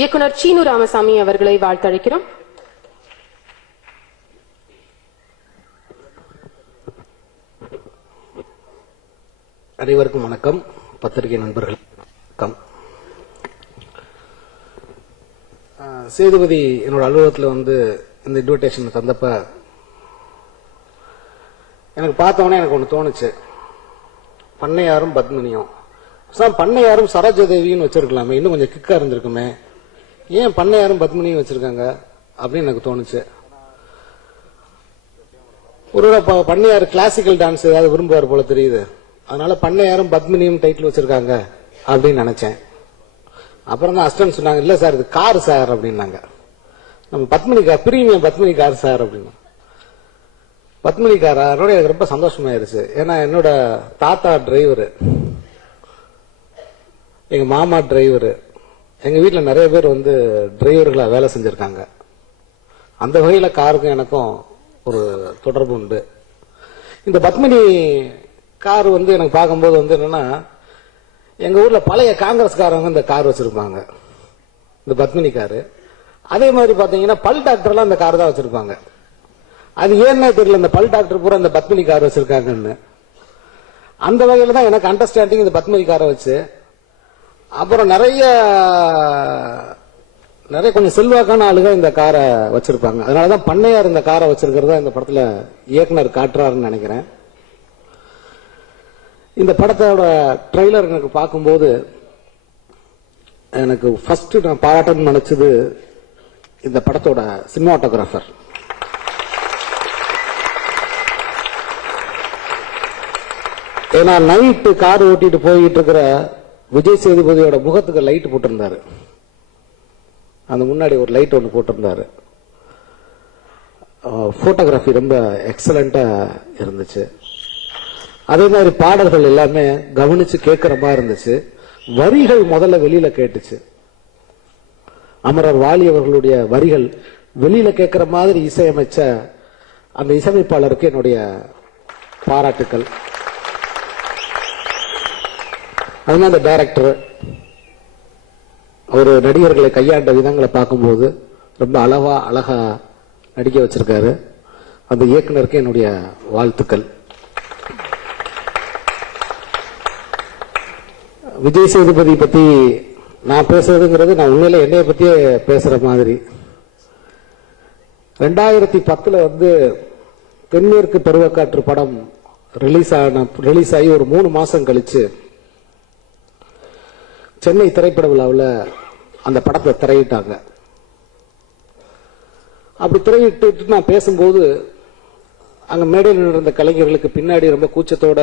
இயக்குனர் சீனு ராமசாமி அவர்களை வாழ்த்தழைக்கிறோம். அனைவருக்கும் வணக்கம். பத்திரிகை நண்பர்கள் வணக்கம். சேதுபதி என்னோட அலுவலகத்தில் இந்த இன்விடேஷன் தந்தப்ப எனக்கு பார்த்தவொடனே எனக்கு ஒன்று தோணுச்சு. பண்ணையாரும் பத்மினியும் பண்ணையாரும் சரோஜாதேவின்னு வச்சிருக்கலாமே, இன்னும் கொஞ்சம் கிக்கா இருந்திருக்குமே, ஏன் பண்ணையாரும் பத்மினியும் வச்சிருக்காங்க அப்படின்னு எனக்கு தோணுச்சு. ஒரு பண்ணையார் கிளாசிக்கல் டான்ஸ் ஏதாவது விரும்புவார் போல தெரியுது, அதனால பண்ணையாரும் பத்மினியும் டைட்டில் வச்சிருக்காங்க அப்படின்னு நினைச்சேன். அப்புறம் தான் அசிஸ்டன்ட் சொன்னாங்க, இல்ல சார் இது கார் சார் அப்படின்னாங்க. நம்ம Padmini car, premium Padmini car sir அப்படின்னா. பத்மினி காரா? அதோட எனக்கு ரொம்ப சந்தோஷமாயிருச்சு. ஏன்னா என்னோட தாத்தா டிரைவரு, எங்க மாமா டிரைவரு, எங்க வீட்டில் நிறைய பேர் டிரைவர்களா வேலை செஞ்சிருக்காங்க. அந்த வகையில காருக்கும் எனக்கும் ஒரு தொடர்பு உண்டு. இந்த பத்மினி கார் எனக்கு பார்க்கும்போது என்னன்னா, எங்க ஊர்ல பழைய காங்கிரஸ்காரங்க இந்த கார் வச்சிருப்பாங்க, இந்த பத்மினி காரு. அதே மாதிரி பாத்தீங்கன்னா பல் டாக்டர்லாம் இந்த கார் தான் வச்சிருப்பாங்க. அது ஏன்னே தெரியல, இந்த பல் டாக்டர் பூரா இந்த பத்மினி கார் வச்சிருக்காங்கன்னு. அந்த வகையில தான் எனக்கு அண்டர்ஸ்டாண்டிங் இந்த பத்மினி காரை வச்சு. அப்புறம் நிறைய கொஞ்சம் செல்வாக்கான ஆளுங்க இந்த காரை வச்சிருப்பாங்க. அதனாலதான் பண்ணையார் இந்த காரை வச்சிருக்கிறதா இந்த படத்துல இயக்குனர் காட்டுறாருன்னு நினைக்கிறேன். இந்த படத்தோட ட்ரெய்லர் எனக்கு பார்க்கும்போது எனக்கு ஃபர்ஸ்ட் நான் பாராட்டணும்னு நினைச்சது இந்த படத்தோட சினிமாட்டோகிராஃபர். ஏன்னா நைட்டு கார் ஓட்டிட்டு போயிட்டு இருக்கிற விஜய் சேதுபதியோட முகத்துக்கு லைட் போட்டிருந்தாரு, அந்த முன்னாடி ஒரு லைட் ஒன்று போட்டிருந்தாரு. போட்டோகிராஃபி ரொம்ப எக்ஸலண்டா இருந்துச்சு. அதே மாதிரி பாடல்கள் எல்லாமே கவனிச்சு கேட்கிற மாதிரி இருந்துச்சு. வரிகள் முதல்ல வெளியில கேட்டுச்சு. அமரர் வாலி அவர்களுடைய வரிகள் வெளியில கேட்கிற மாதிரி இசையமைச்ச அந்த இசையமைப்பாளருக்கு என்னுடைய பாராட்டுக்கள். அதனால அந்த டைரக்டர் ஒரு நடிகர்களை கையாண்ட விதங்களை பார்க்கும்போது ரொம்ப அழகா நடிக்க வச்சிருக்காரு. அந்த இயக்குனருக்கு என்னுடைய வாழ்த்துக்கள். விஜய் சேதுபதி பத்தி நான் பேசுறதுங்கிறது நான் உண்மையில என்னைய பத்தியே பேசுற மாதிரி. 2010 தென்மேற்கு பருவக்காற்று படம் ரிலீஸ் ஆகி ஒரு 3 மாசம் கழிச்சு சென்னை திரைப்பட விழாவில் அந்த படத்தை திரையிட்டாங்க. அப்படி திரையிட்டு நான் பேசும்போது அங்க மேடையில் நின்று இருந்த கலைஞர்களுக்கு பின்னாடி ரொம்ப கூச்சத்தோட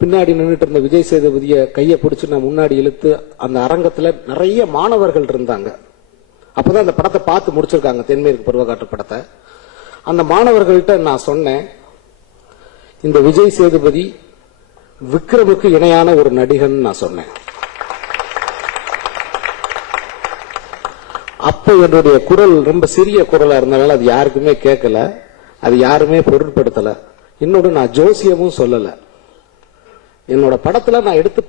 பின்னாடி நின்றுட்டு இருந்த விஜய் சேதுபதியை கையை பிடிச்சு நான் முன்னாடி இழுத்து, அந்த அரங்கத்துல நிறைய மாணவர்கள் இருந்தாங்க. அப்பதான் அந்த படத்தை பார்த்து முடிச்சிருக்காங்க, தென்மேற்கு பருவக்காற்று படத்தை. அந்த மாணவர்கள்ட்ட நான் சொன்னேன், இந்த விஜய் சேதுபதி விக்ரமுக்கு இணையான ஒரு நடிகன் நான் சொன்னேன். அப்ப என்னுடைய குரல் ரொம்ப சிறிய குரலா இருந்தனால அது யாருக்குமே கேட்கல, அது யாருமே பொருட்படுத்தல. இன்னொரு நான் ஜோசியமும் சொல்லல. என்னோட படத்துல நான் எடுத்து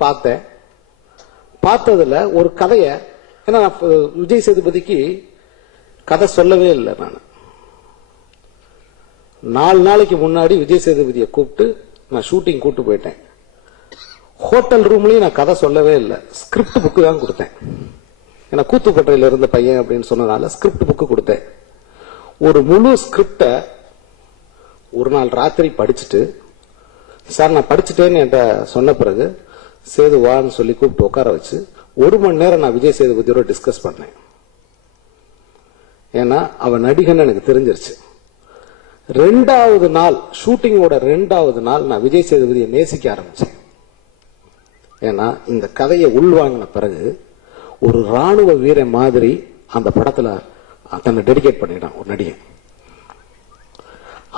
பார்த்ததுல ஒரு கதைய, ஏன்னா விஜய் சேதுபதிக்கு கதை சொல்லவே இல்லை. நான் 4 நாளைக்கு முன்னாடி விஜய் சேதுபதியை கூப்பிட்டு நான் ஷூட்டிங் கூப்பிட்டு போயிட்டேன். ஹோட்டல் ரூம்லயும் நான் கதை சொல்லவே இல்லை, ஸ்கிரிப்ட் புக்கு தான் கொடுத்தேன். ஏன்னா கூத்துப்பட்டையில இருந்த பையன் அப்படின்னு சொன்னதால ஸ்கிரிப்ட் புக்கு கொடுத்தேன். ஒரு முழு ஸ்கிரிப்ட ஒரு நாள் ராத்திரி படிச்சுட்டு, சார் நான் படிச்சுட்டேன்னு என்கிட்ட சொன்ன பிறகு சேதுவான்னு சொல்லி கூப்பிட்டு உட்கார வச்சு 1 மணி நேரம் நான் விஜய் சேதுபதியோட டிஸ்கஸ் பண்ணேன். ஏன்னா அவன் நடிகன் எனக்கு தெரிஞ்சிருச்சு. 2வது நாள் ஷூட்டிங்கோட 2வது நாள் நான் விஜய் சேதுபதியை நேசிக்க ஆரம்பிச்சேன். ஏன்னா இந்த கதையை உள்வாங்கின பிறகு ஒரு ராணுவ வீரன் மாதிரி அந்த படத்துல தன்னை டெடிகேட் பண்ணிட்டான் ஒரு நடிகன்.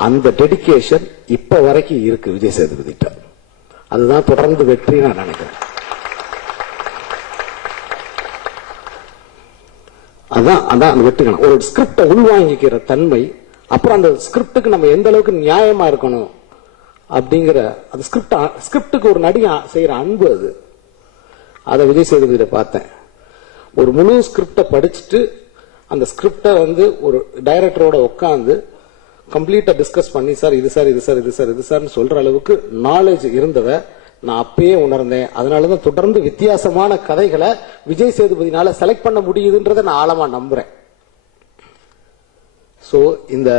அந்த டெடிகேஷன் இப்ப வரைக்கும் இருக்கு விஜய் சேதுபதி. அதுதான் தொடர்ந்து வெற்றி நான் நினைக்கிறேன். அதான் அந்த வெற்றிக்கணும். ஒரு ஸ்கிரிப்டை உள்வாங்கிக்கிற தன்மை, அப்புறம் அந்த ஸ்கிரிப்டுக்கு நம்ம எந்த அளவுக்கு நியாயமா இருக்கணும் அப்படிங்கிற அந்த ஸ்கிரிப்டுக்கு ஒரு நடிகை செய்யற அன்பு, அதை விஜய் சேதுபதியில பார்த்தேன். ஒரு முழு ஸ்கிரிப்டை படிச்சுட்டு அந்த ஸ்கிரிப்டை வந்து ஒரு டைரக்டரோட உட்காந்து கம்ப்ளீட்டா டிஸ்கஸ் பண்ணி சார் இது சார் இது சார் இது சார் இது சார்னு சொல்ற அளவுக்கு நாலேஜ் இருந்தவ நான் அப்பயே உணர்ந்தேன். அதனாலதான் தொடர்ந்து வித்தியாசமான கதைகளை விஜய் சேதுபதினால செலக்ட் பண்ண முடியுதுன்றதை நான் ஆழமா நம்புறேன். சோ இந்த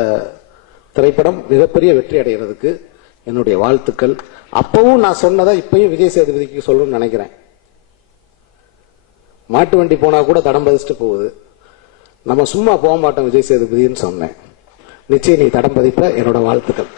திரைப்படம் மிகப்பெரிய வெற்றி அடைகிறதுக்கு என்னுடைய வாழ்த்துக்கள். அப்பவும் நான் சொன்னதை இப்பயும் விஜய் சேதுபதிக்கு சொல்லணும்னு நினைக்கிறேன். மாட்டு வண்டி போனா கூட தடம் பதிச்சுட்டு போகுது, நம்ம சும்மா போக மாட்டோம் விஜய் சேதுபதினு சொன்னேன். நிச்சயம் நீ தடம் பதிப்ப, என்னோட வாழ்த்துக்கள்.